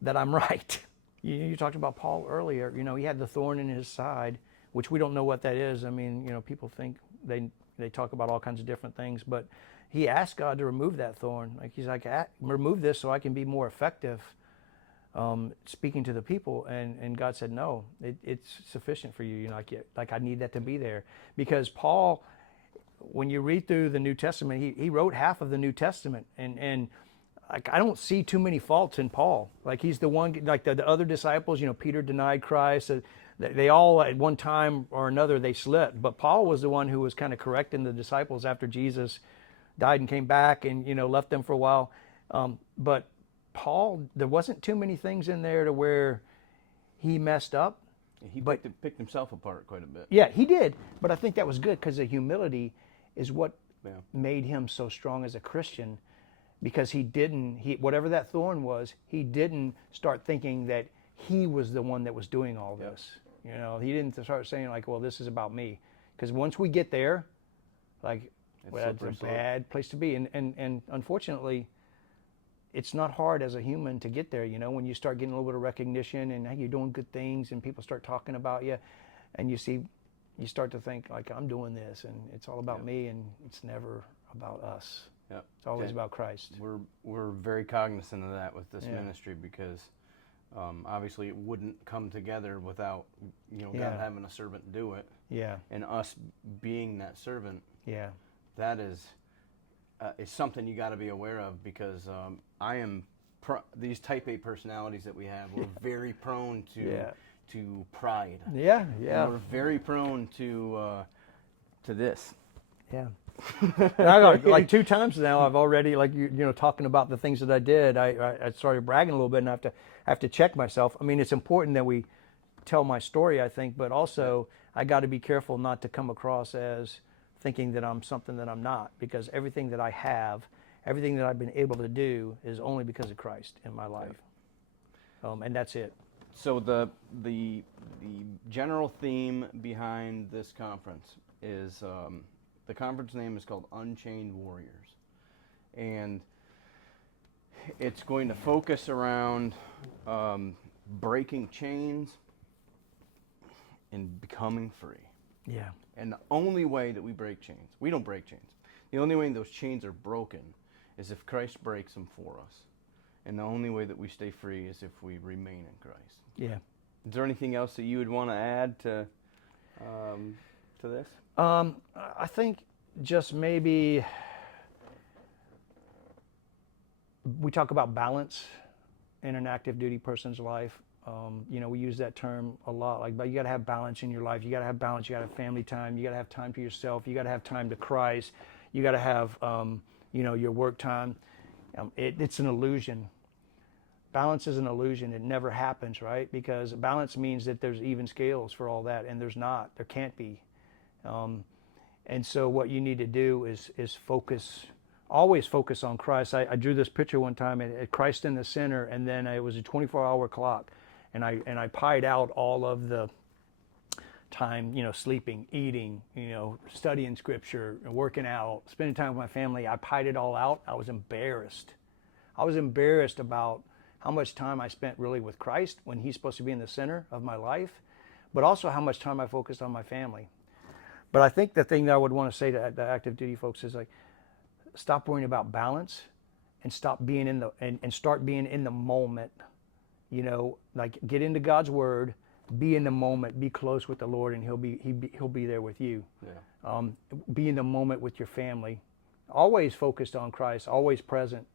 that I'm right. You talked about Paul earlier. He had the thorn in his side, which we don't know what that is. I mean, people think. They talk about all kinds of different things, but he asked God to remove that thorn. Like he's like, remove this so I can be more effective speaking to the people. And God said, no, it's sufficient for you. Like I need that to be there. Because Paul, when you read through the New Testament, he wrote half of the New Testament, and like I don't see too many faults in Paul. Like he's the one, like the other disciples, Peter denied Christ. They all, at one time or another, they slipped. But Paul was the one who was kind of correcting the disciples after Jesus died and came back and, left them for a while. But Paul, there wasn't too many things in there to where he messed up. He picked himself apart quite a bit. Yeah, he did. But I think that was good because the humility is what made him so strong as a Christian, because whatever that thorn was, he didn't start thinking that he was the one that was doing all this. He didn't start saying like, well, this is about me. Because once we get there, like, that's a bad place to be. And unfortunately, it's not hard as a human to get there. When you start getting a little bit of recognition and hey, you're doing good things and people start talking about you, and you start to think like, I'm doing this and it's all about me, and it's never about us. Yep. It's always about Christ. We're very cognizant of that with this ministry, because obviously it wouldn't come together without God having a servant do it. Yeah. And us being that servant. Yeah. That is something you got to be aware of, because these type A personalities that we have, we're very prone to pride. Yeah, yeah. And we're very prone to this. Yeah. And I got like 2 times now. I've already talking about the things that I did. I started bragging a little bit, and I have to check myself. I mean, it's important that we tell my story, I think, but also I got to be careful not to come across as thinking that I'm something that I'm not, because everything that I have, everything that I've been able to do is only because of Christ in my life, and that's it. So the general theme behind this conference is the conference name is called Unchained Warriors, and it's going to focus around breaking chains and becoming free. Yeah. And the only way that we break chains, we don't break chains. The only way those chains are broken is if Christ breaks them for us. And the only way that we stay free is if we remain in Christ. Yeah. Is there anything else that you would want to add to this? I think just maybe we talk about balance in an active duty person's life. We use that term a lot. But you got to have balance in your life. You got to have balance. You got to have family time. You got to have time to yourself. You got to have time to Christ. You got to have, your work time. It's an illusion. Balance is an illusion. It never happens, right? Because balance means that there's even scales for all that, and there's not. There can't be. And so what you need to do is focus. Always focus on Christ. I drew this picture one time at Christ in the center, and then it was a 24-hour clock, and I pied out all of the time, sleeping, eating, studying scripture, working out, spending time with my family. I pied it all out. I was embarrassed. I was embarrassed about how much time I spent really with Christ when He's supposed to be in the center of my life, but also how much time I focused on my family. But I think the thing that I would want to say to the active duty folks is stop worrying about balance and stop being and start being in the moment. Get into God's word, be in the moment, be close with the Lord, and He'll be there with you. Yeah. Be in the moment with your family. Always focused on Christ, always present.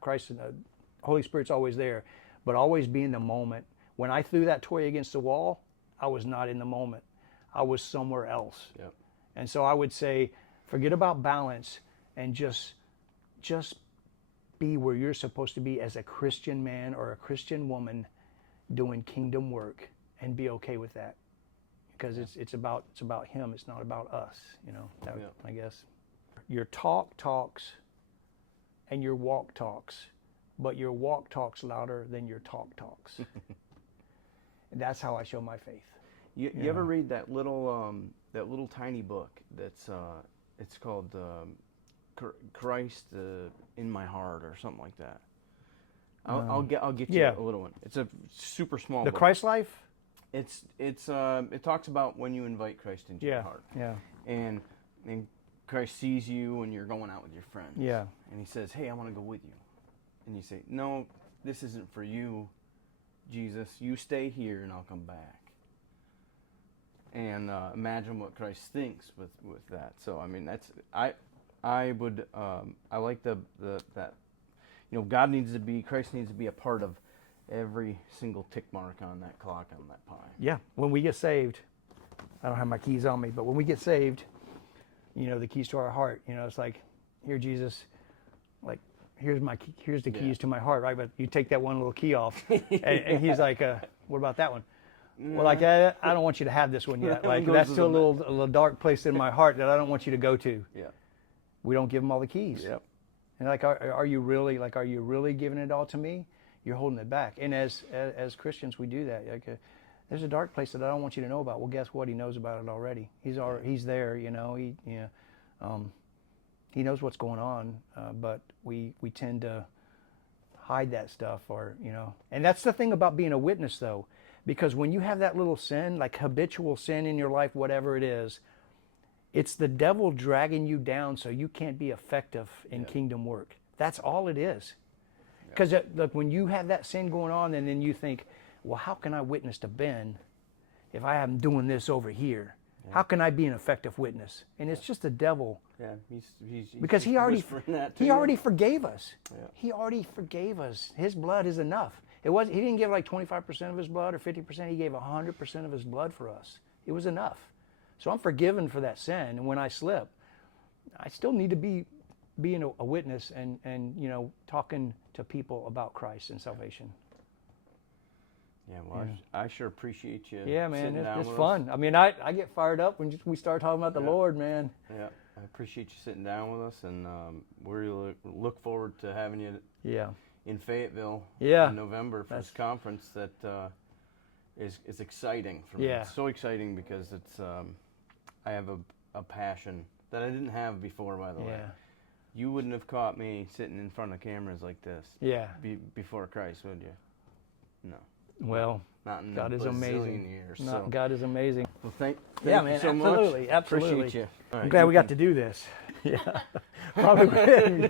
Christ and the Holy Spirit's always there, but always be in the moment. When I threw that toy against the wall, I was not in the moment. I was somewhere else. Yep. And so I would say, forget about balance and just be where you're supposed to be as a Christian man or a Christian woman doing kingdom work, and be okay with that, because it's about Him. It's not about us. I guess your talk talks and your walk talks, but your walk talks louder than your talk talks. And that's how I show my faith. You ever read that little tiny book that's it's called Christ in My Heart or something like that? I'll get you a little one. It's a super small book. The Christ Life? It talks about when you invite Christ into your heart. Yeah. And Christ sees you when you're going out with your friends. Yeah. And He says, "Hey, I want to go with you." And you say, "No, this isn't for you, Jesus. You stay here and I'll come back." And imagine what Christ thinks with that. So I mean, I like that. God needs to be, Christ needs to be a part of every single tick mark on that clock on that pie. Yeah. When we get saved, I don't have my keys on me, but when we get saved, the keys to our heart. It's like, here, Jesus, here's the keys to my heart, right? But you take that one little key off, and He's like, what about that one? Well, I don't want you to have this one yet. That's still a little dark place in my heart that I don't want you to go to. Yeah. We don't give Him all the keys. Yep. And are you really giving it all to me? You're holding it back. And as Christians, we do that. There's a dark place that I don't want you to know about. Well, guess what? He knows about it already. He's there. He knows what's going on. But we tend to hide that stuff, And that's the thing about being a witness, though. Because when you have that little sin, like habitual sin in your life, whatever it is, it's the devil dragging you down so you can't be effective in kingdom work. That's all it is. Because look, when you have that sin going on, and then you think, well, how can I witness to Ben if I am doing this over here? Yeah. How can I be an effective witness? And it's just the devil. Yeah, he's because he already forgave us. Yeah. He already forgave us. His blood is enough. He didn't give like 25% of His blood or 50%. He gave 100% of His blood for us. It was enough. So I'm forgiven for that sin. And when I slip, I still need to be being a witness and you know, talking to people about Christ and salvation. Yeah, well, I sure appreciate you. Yeah, man, it's with fun. us. I mean, I get fired up when we start talking about the Yeah. Lord, man. Yeah, I appreciate you sitting down with us, and we look forward to having you Yeah. in Fayetteville Yeah. in November for this conference that is exciting for me. Yeah. It's so exciting because it's I have a passion that I didn't have before, by the way. Yeah. You wouldn't have caught me sitting in front of cameras like this Yeah. before Christ, would you? No. Well, Not in God a is bazillion amazing. years. No, so. God is amazing. Well, thank Yeah, you man, so absolutely, much. absolutely. Appreciate you. All I'm right, glad you we got can- to do this. Yeah. Probably.